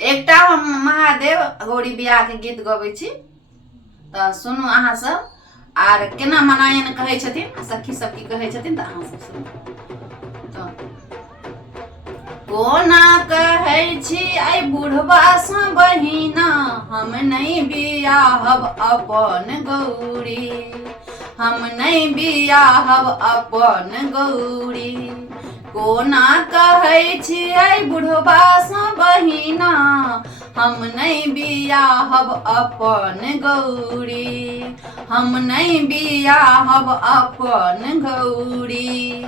एकटा हम महादेव गौरी बियाह के गीत गबै छी, तो सुनू अहाँ सब। आर केना मनायन कहै छथिन सखी सब की कहै छथिन तऽ अहाँ सब सुनू। तो कोना कहै छी आई बुढ़बा सँ बहिना, हम नहीं बियाहब अपन गौरी, हम नहीं बियाहब अपन गौरी। कोना कहै छी आई बुढ़बा सँ बहिना, हम नहीं बियाहब अपन गौरी, हम नहीं बियाहब अपन गौरी।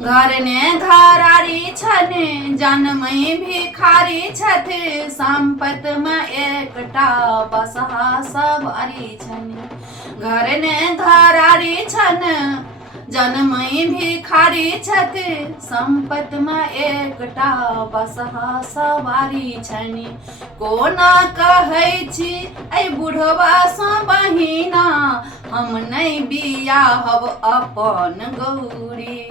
घर ने घरारी छने जनमई भिखारी छथि, संपत में एकटा बसहा सवारी छने। घर ने घरारी छन जनमई भिखारी छथि, संपत में एकटा बसहा सवारी छनि। कोना कहै छी ऐ बुढ़वा सँ बहिना, हम नहीं बियाहब अपन गौरी,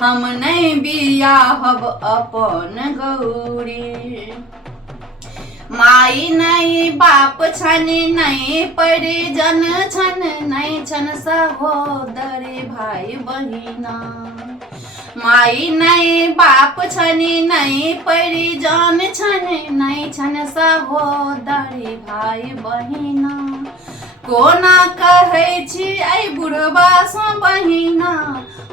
हम नहीं बियाहब अपन गौरी। माई नहीं बाप छनि नहीं परिजन छन, नहीं छन सहोदरी भाई बहिना। माई नहीं बाप छनि नहीं परिजन छन, नहीं छन सहोदरी भाई बहिना। कोना कहै छी ऐ बुढ़बा सँ बहिना,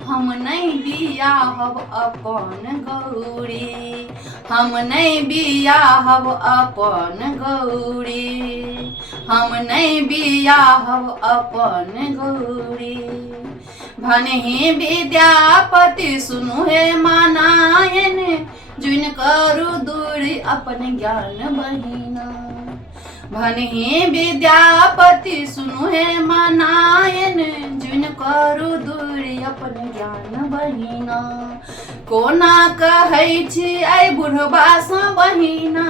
हम नहीं बियाहब अपन गौरी, हम नहीं बियाहब अपन गौरी, हम नहीं बियाहब अपन गौरी। भनहि विद्यापति सुनु हे मानायन, जुन करू दूरी अपन ज्ञान बहिना। भनहि विद्यापति सुनु हे मानायन, जुन करू दूरी अपन ज्ञान बहिना। कोना कहै छी ऐ बुढ़बा सँ बहिना,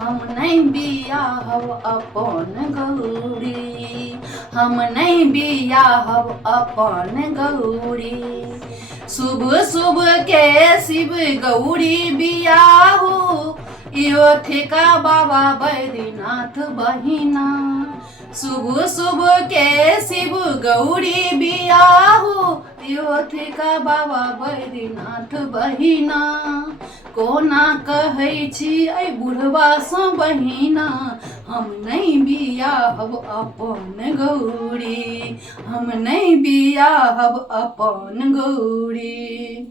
हम नहीं बियाहब अपन गौरी, हम नहीं बियाहब अपन गौरी। शुभ शुभ के शिव गौरी बियाहू, इहो ठेका बाबा बैद्यनाथ बहिना। शुभ शुभ के शिव गौरी बियाहू, इहो ठेका बाबा बैद्यनाथ बहिना। कोना कहै छी ऐ बुढ़वा सँ बहिना, हम नहीं बियाहब अपन गौरी, हम नहीं बियाहब अपन गौरी।